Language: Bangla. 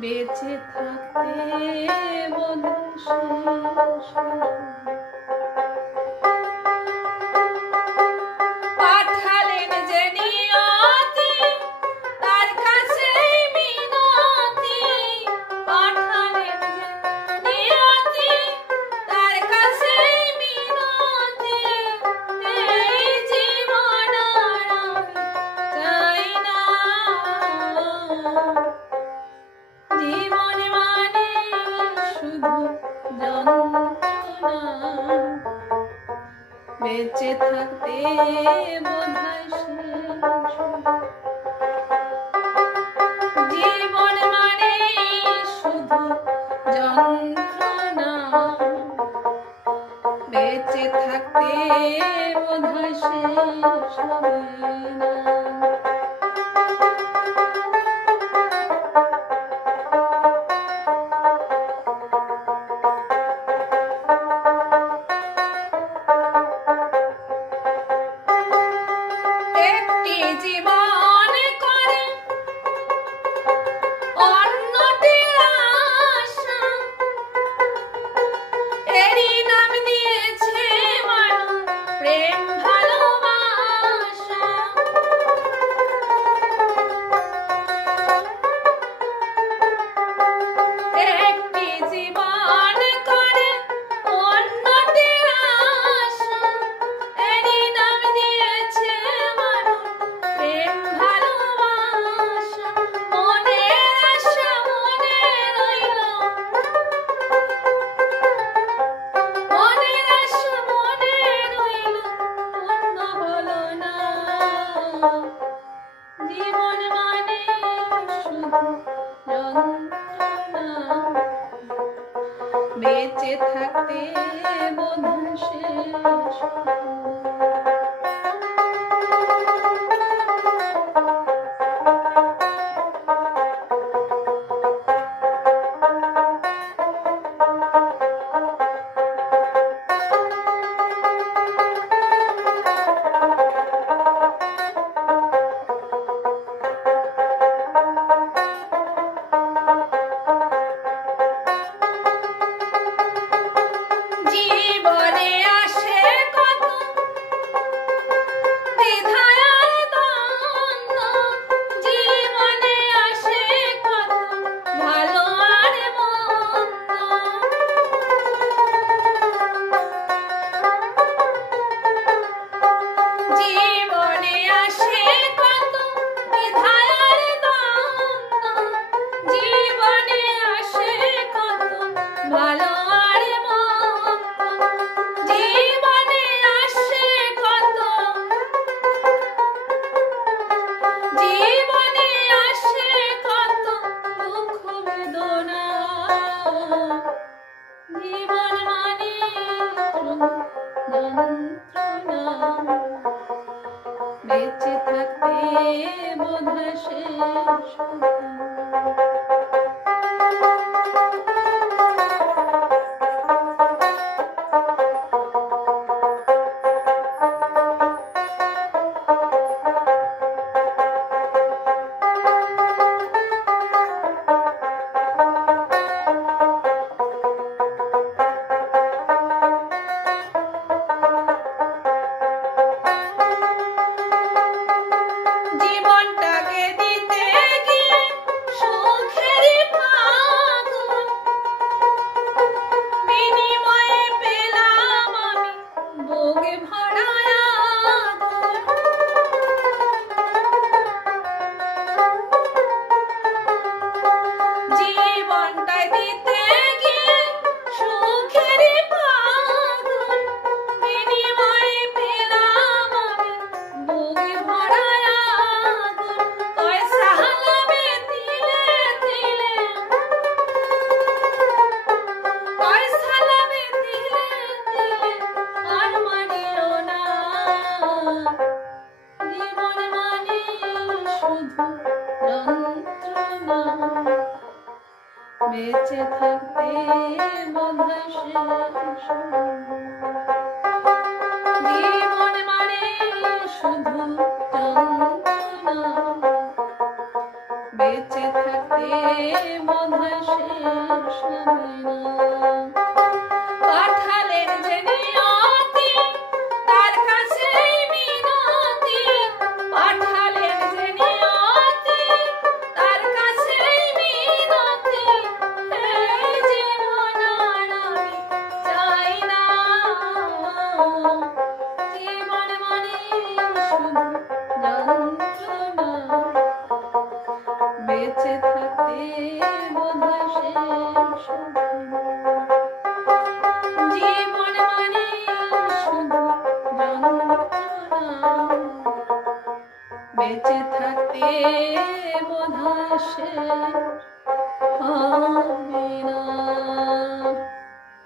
বেঁচে থাকতে বোধহয় শেষ পাঠালেন যে নিয়তি তার কাছে মিনতি পাঠালেন যে নিয়তি তার কাছে মিনতি এই জীবন চাই না জীবন মানে শুধু যন্ত্রণা বেঁচে থাকতে বোধহয় শেষ জীবন মানে শুধু যন্ত্রণা বেঁচে থাকতে বোধহয় শেষ হবে না জীবন করে অন্যটির আশা এরই নাম দিয়েছে মানুষ প্রেম ভালোবাসা একটি জীবন করে অন্যটির আশা এরই নাম দিয়েছে প্রেম ভালোবাসা মনের আশা মনে রইল মনের আশা মনে রইল পূর্ণ হলো না জীবন মানে শুধু যন্ত্রণা বেঁচে থাকতে বোধহয় শেষ জীবনে আসে কত দ্বিধার দ্বন্দ্ব জীবনে আসে কত ভালো আর মন্দ জীবনে আসে কত দ্বিধার দ্বন্দ্ব জীবনে আসে কত ভালো আর জীবনে আসে কত জীবনে আসে কত দুঃখ বেদনা জীবন মানে যন্ত্রণা বেঁচে থাকতে বোধহয় শেষ জীবনটাকে দিতে গিয়ে সুখেরই ফাগুন বিনিময়ে পেলাম আমি বুকে ভরা আগুন জীবনটা দিতে গিয়ে সুখেরই ফাগুন বিনিময়ে পেলাম আমি বুকে ভরা বেঁচে থাকতে বোধহয় শেষ জীবন মানে শুধু যন্ত্রণা বোধহয় শেষ হবে না। জীবন মানে শুধু যন্ত্রণা, বেঁচে থাকতে বোধহয় শেষ হবে না।